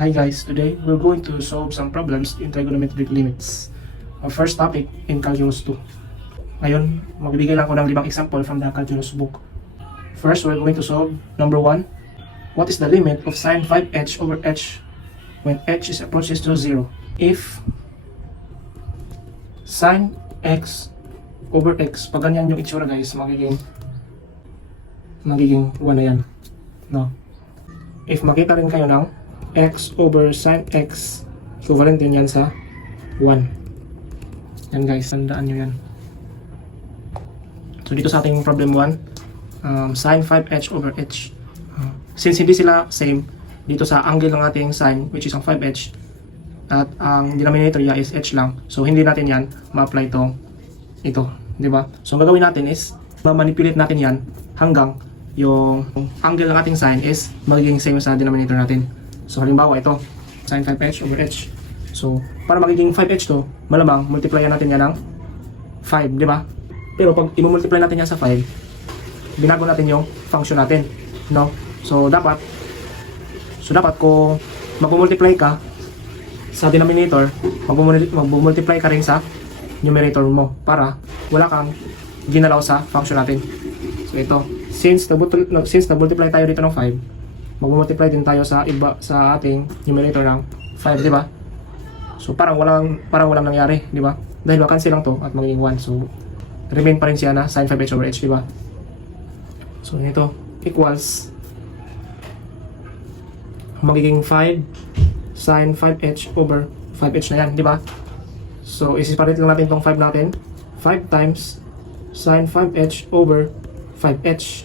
Hi guys, today we're going to solve some problems in trigonometric limits. Our first topic in Calculus 2. Ngayon, magbibigay lang ako ng 5 example from the Calculus book. First, we're going to solve number 1. What is the limit of sine 5h over h when h is approaches to 0? If sine x over x, pag ganyan yung itsura guys, magiging 1 na yan. No? If makita rin kayo ng x over sine x, equivalent din yan sa 1. Yan guys, tandaan nyo yan. So dito sa ating problem 1, sine 5h over h. Since hindi sila same, dito sa angle ng ating sine, which is ang 5h, at ang denominator niya is h lang. So hindi natin yan ma-apply ito. Diba? So ang gagawin natin is, ma-manipulate natin yan hanggang yung angle ng ating sine is magiging same sa denominator natin. So halimbawa ito, sine 5h over h. So para magiging 5h to, malamang multiplyan natin yan ng 5, di ba? Pero pag i-multiply natin yan sa 5, binago natin yung function natin, no? So dapat kung mag-multiply ka sa denominator, mag-multiply ka rin sa numerator mo para wala kang ginalaw sa function natin. So ito, since na-multiply tayo dito ng 5, mag-multiply din tayo sa ating numerator ng 5, di ba? So parang walang nangyari, di ba? Dahil ma-cancel lang to at magiging 1. So remain pa rin siya na sine 5h over h, di ba? So ito equals magiging 5 sine 5h over 5h na yan, di ba? So isi-separate lang natin tong 5 natin. 5 times sine 5h over 5h,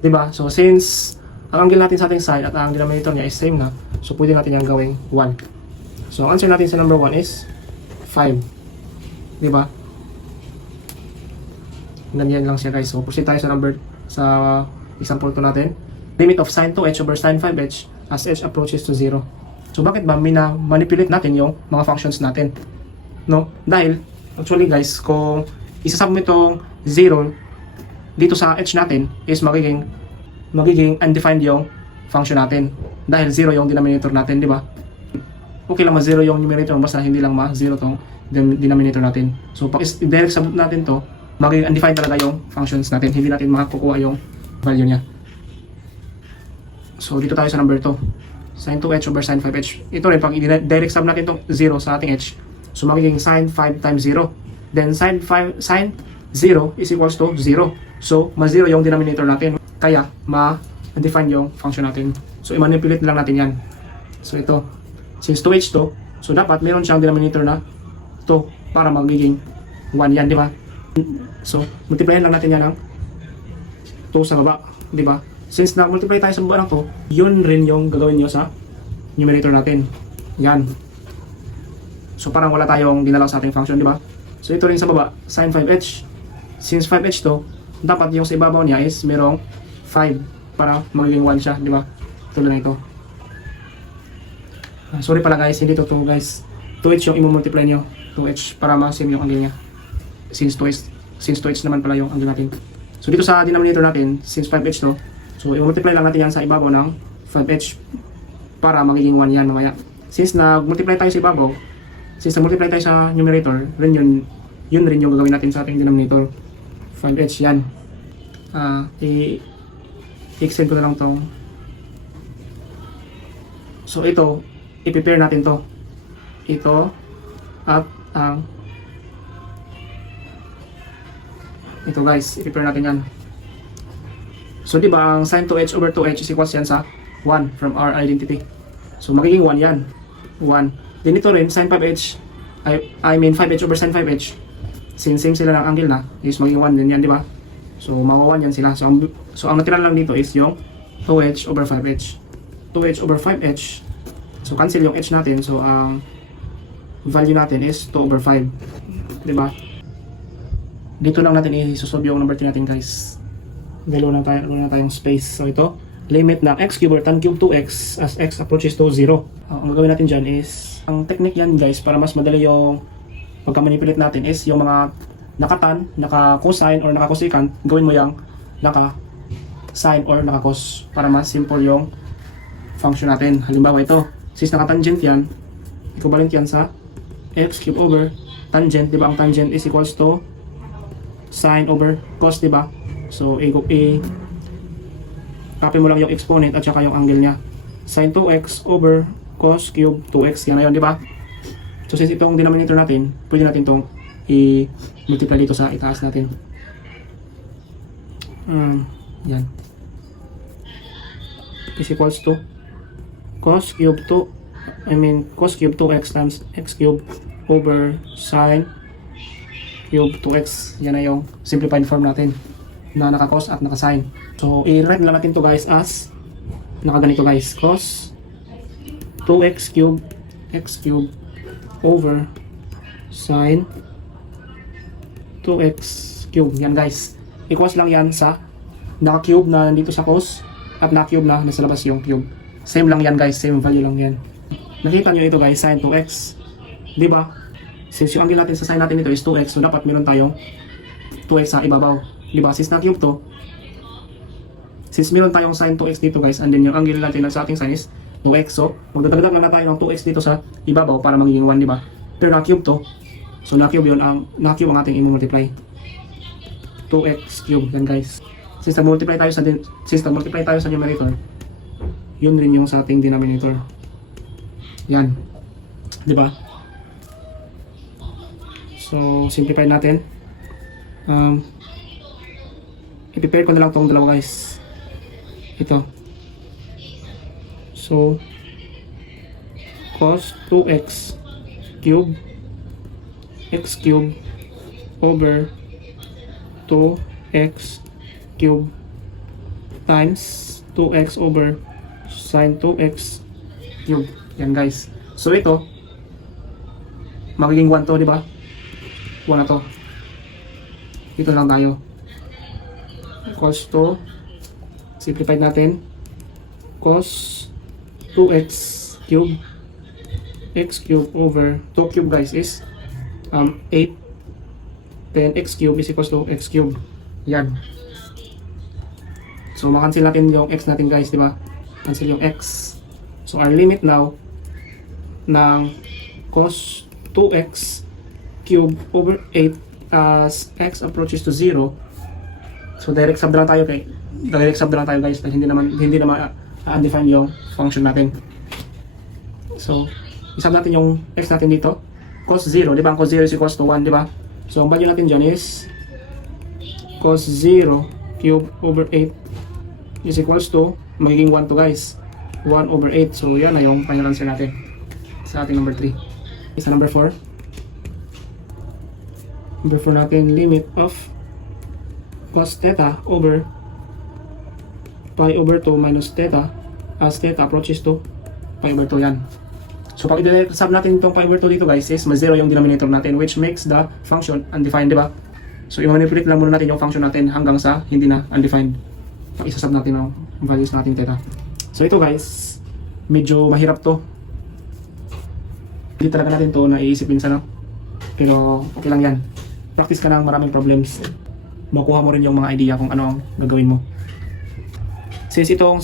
di ba? So since ang angle natin sa ating sine at ang denominator niya is same na, so pwede natin yung gawing 1. So ang answer natin sa number 1 is 5. Diba? Ganyan lang siya guys. So proceed tayo sa example 2 natin. Limit of sine 2h over sine 5h as h approaches to 0. So bakit ba manipulate natin yung mga functions natin? No? Dahil actually guys, kung isasama mo itong 0 dito sa h natin is magiging undefined yung function natin dahil 0 yung denominator natin, di ba? Okay lang ma-0 yung numerator, basta hindi lang ma-0 tong denominator natin. So pag i-direct sub natin to, magiging undefined talaga yung functions natin, hindi natin makakukuha yung value niya. So dito tayo sa number 2, sine 2h over sine 5h. Ito rin, pag i-direct sub natin tong 0 sa ating h, so magiging sine 5 times 0. Then sine 0 is equals to 0. So ma-0 yung denominator natin, kaya ma-define yung function natin. So i-manipulate lang natin yan. So ito, since 2h to, so dapat meron siyang denominator na 2 para magiging 1 yan, di ba? So multiplyan lang natin yan ng 2 sa baba, di ba? Since na-multiply tayo sa baba ng 2, yun rin yung gagawin nyo sa numerator natin. Yan. So parang wala tayong dinalaw sa ating function, di ba? So ito rin sa baba, sine 5h. Since 5h to, dapat yung sa ibabaw niya is merong 5 para magiging 1 siya, di ba? Tulad na ito. Sorry pala guys, hindi to guys. 2h yung i-multiply nyo. 2h para ma-same yung angle niya. Since 2h naman pala yung angle natin. So dito sa denominator natin, since 5h to, so i-multiply lang natin yan sa ibabaw ng 5h para magiging 1 yan mamaya. Since na-multiply tayo sa ibabaw, since na-multiply tayo sa numerator, yun rin yung gagawin natin sa ating denominator. 5h yan. I-extend ko na lang tong. So ito, i-prepare natin to. Ito at ang ito guys, i-prepare natin yan. So di ba ang sine 2h over 2h is equals yan sa 1 from our identity. So magiging 1 yan. 1. Then ito rin, sine 5h, I mean 5h over sine 5h. Since same sila ng angle na, is maging 1 din yan, di ba? So mga 1 yan sila. So ang natira lang dito is yung 2h over 5h. 2h over 5h. So cancel yung h natin. So ang value natin is 2 over 5. Di ba? Dito lang natin i-solve yung number 3 natin guys. Wala na tayong space. So ito, limit ng x cubed over tan cube 2x as x approaches to 0. Ang gagawin natin dyan is, ang technique yan guys, para mas madali yung pagka-manipulate natin is yung mga naka-tan, naka-cosine or naka-cosecant, gawin mo yung naka-sine or naka-cos para mas simple yung function natin. Halimbawa ito, since nakatangent yan, equivalent yan sa x cube over tangent, di ba? Ang tangent is equals to sine over cos, di ba? So, copy mo lang yung exponent at saka yung angle niya. Sine 2x over cos cube 2x. Yan na yun, di ba? So, since itong denominator natin, pwede natin itong i-multiply dito sa itaas natin. Yan. Is equals to cos cube 2x times x cube over sine cube 2x. Yan na yung simplified form natin na naka-cos at naka-sine. So, i-write lang natin to guys as nakaganito guys. Cos 2x cube x cube over sine 2x cube. Yan guys. Equals lang yan sa naka-cube na nandito sa cos at naka-cube na nasa labas yung cube. Same lang yan guys. Same value lang yan. Nakita nyo ito guys, sine 2x. Diba? Since yung angle natin sa sine natin ito is 2x, so dapat meron tayong 2x sa ibabaw. Diba? Since na-cube to, since meron tayong sine 2x dito guys, and then yung angle natin sa ating sine is 2x. So, magdadagdag lang na tayo ng 2x dito sa ibabaw para magiging 1, diba? Pero na-cube to, so na-cube yun, na-cube ang ating i-multiply. 2x cube, yan guys. Since nag-multiply tayo sa numerator, yun rin yung sa ating denominator. Yan. Diba? So, simplify natin. I-prepare ko na lang itong dalawa guys. Ito. So, cos 2x cube x cube over 2x cube times 2x over sine 2x cube. Yan guys. So ito, magiging 1 to, di ba? 1 na to. Dito lang tayo. Cos to, simplified natin. Cos 2x cube x cube over 2 cube guys is 8. Then x cube is equals to x cube. Yan. So makancel natin yung x natin guys, di ba? Cancel yung x. So our limit now ng cos 2x cube over 8 as x approaches to 0. So direct sub na lang tayo guys, dahil hindi naman undefined yung function natin. So isab natin yung x natin dito, cos 0, di ba? Ang cos 0 is equals to 1, di ba? So ang value natin dyan is cos 0 cube over 8 is equals to, magiging 1 to guys, 1 over 8. So yan na yung final answer natin sa ating number 3. Sa number 4, number 4 natin, limit of cos theta over pi over 2 minus theta as theta approaches to pi over 2. Yan. So pag i-sub natin itong pi over 2 dito guys, is ma-0 yung denominator natin, which makes the function undefined, di ba? So i-manipulate lang muna natin yung function natin hanggang sa hindi na undefined. Pag isa-sub natin yung values natin theta. So ito guys, medyo mahirap to. Hindi talaga natin to naiisip minsan, no? Pero okay lang yan. Practice ka ng maraming problems. Makuha mo rin yung mga idea kung ano ang gagawin mo. Since itong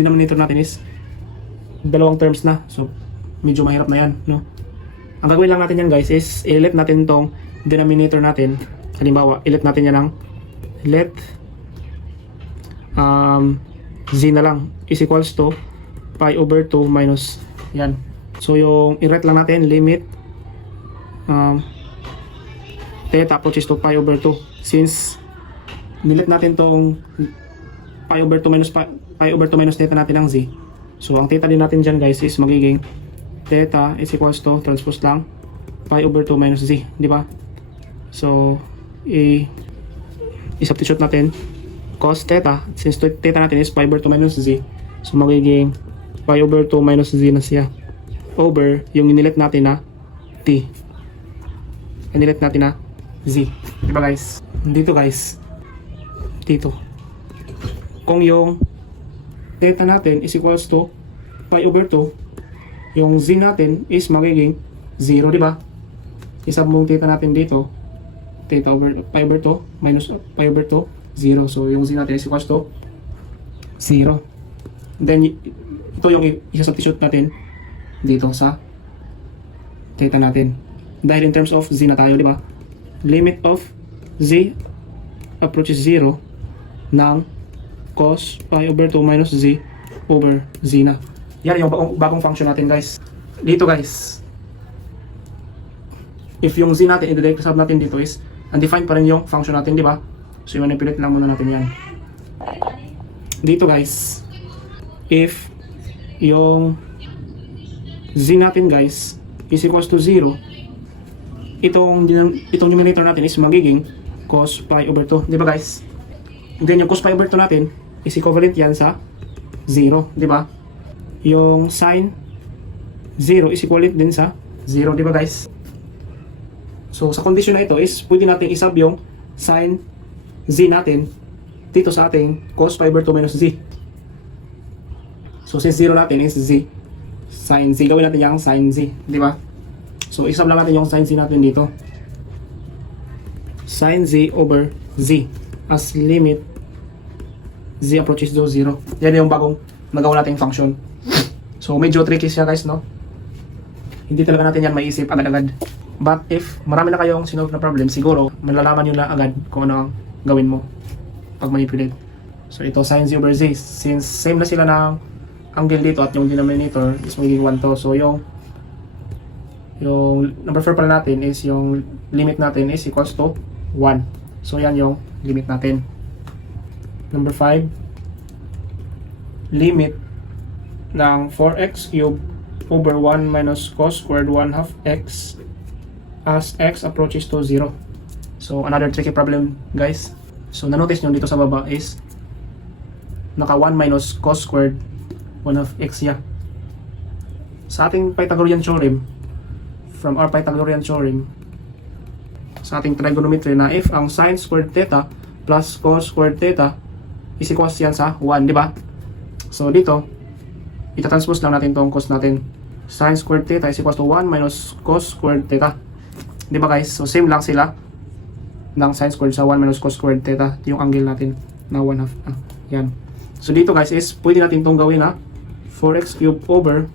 denominator natin is dalawang terms na, so medyo mahirap na yan, no? Ang gagawin lang natin yan guys is i-let natin itong denominator natin. Halimbawa, i-let natin yan ng let z na lang is equals to pi over 2 minus yan. So yung i-write lang natin limit theta approaches to pi over 2. Since nilet natin tong pi over 2 minus theta natin ng z, so ang theta din natin dyan guys is magiging theta is equals to transpose lang pi over 2 minus z, di ba? So i-substitute natin cos theta, since theta natin is pi over 2 minus z, so magiging pi over 2 minus z na siya over yung inilet natin na t, inilet natin na z, diba guys? Dito guys, dito kung yung theta natin is equals to pi over 2, yung z natin is magiging 0, diba? Isab mong theta natin dito, theta over pi over 2 minus pi over 2, 0. So yung z natin is equals to 0. Then ito yung isa-substitute natin dito sa theta natin. Dahil in terms of z na tayo, di ba? Limit of z approaches 0 ng cos pi over 2 minus z over z na. Yan yung bagong function natin, guys. Dito, guys, if yung z natin, i-direct sub natin dito is undefined pa rin yung function natin, di ba? So, i-manipulate lang muna natin yan. Dito, guys, if yung z natin, guys, is equals to 0, itong numerator natin is magiging cos pi over 2, di ba, guys? Then yung cos pi over 2 natin is equivalent yan sa 0, di ba? Yung sin 0 is equivalent din sa 0, di ba, guys? So sa condition na ito is pwede natin isub yung sin z natin dito sa ating cos pi over 2 minus z. So since 0 natin is z, sin z, gawin natin yung sin z, di ba? So isub lang natin yung sin z natin dito. Sin z over z as limit z approaches to 0. Yan yung bagong nagawa nating function. So medyo tricky siya, guys, no? Hindi talaga natin yan maisip agad-agad. But if marami na kayong sinolve na problem, siguro malalaman nyo na agad kung ano ang gawin mo pag manipulate. So ito sin z over z, since same na sila ng angle dito at yung denominator is magiging 1 to. So yung number 4 pala natin is yung limit natin is equals to 1. So yan yung limit natin. Number 5, limit ng 4x cubed over 1 minus cos squared 1 half x as x approaches to 0. So another tricky problem, guys. So na-notice nyo dito sa baba is naka 1 minus cos squared 1 half x ya. Sa ating Pythagorean theorem, from our Pythagorean theorem, sa ating trigonometry, na if ang sin squared theta plus cos squared theta is equals yan sa 1, di ba? So dito, itatranspose lang natin tong cos natin. Sin squared theta is equals to 1 minus cos squared theta. Di ba, guys? So same lang sila ng sin squared sa 1 minus cos squared theta, yung angle natin na 1 half. Yan. So dito, guys, is pwede natin itong gawin na 4x cubed over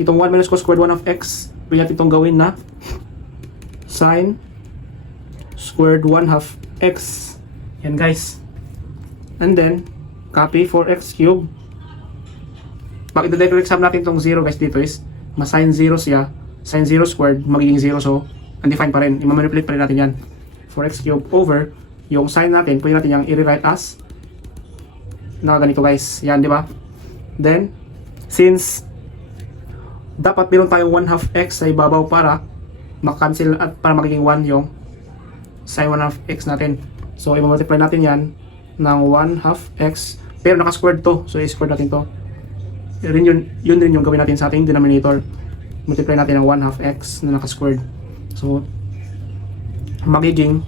itong 1 minus cos squared 1 half x, pwede natin itong gawin na sin squared 1 half x. Yan, guys. And then copy 4x cubed. Pag i-direct sum natin itong 0, guys, dito is ma-sin 0 siya, sin 0 squared magiging 0, so undefined pa rin, i-manipulate pa rin natin yan. 4x cubed over yung sin natin, pwede natin yung i-rewrite as na ganito, guys. Yan, di ba? Then since dapat meron tayong 1 half x sa ibabaw para makancel at para magiging 1 yung sin 1 half x natin, so i-multiply natin yan ng 1 half x, pero naka-squared to, so i-squared natin to. Yun rin yung gawin natin sa ating denominator. Multiply natin ng 1 half x na naka-squared. So magiging,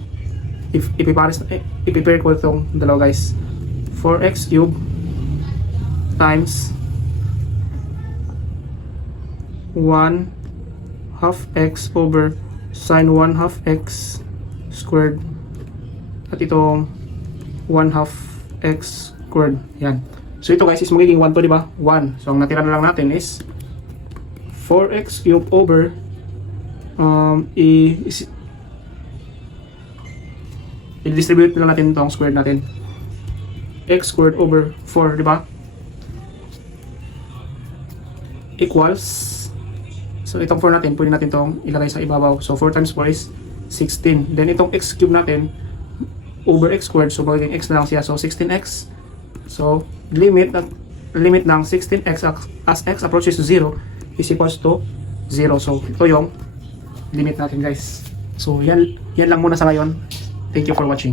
i-prepare ko itong dalawa, guys, 4x cubed times 1 half x over sin 1 half x squared at itong 1 half x squared. Yan. So ito, guys, is magiging 1 to, di ba? 1. So ang natira na lang natin is 4x cubed over i-distribute na lang natin itong squared natin. X squared over 4, di ba? Equals, so itong 4 natin, pwede natin itong ilagay sa ibabaw. So 4 times 4 is 16. Then itong x cubed natin over x squared, so magiging x na lang siya. So 16x. So limit ng 16x as x approaches to 0 is equals to 0. So ito yung limit natin, guys. So yan lang muna sa ngayon. Thank you for watching.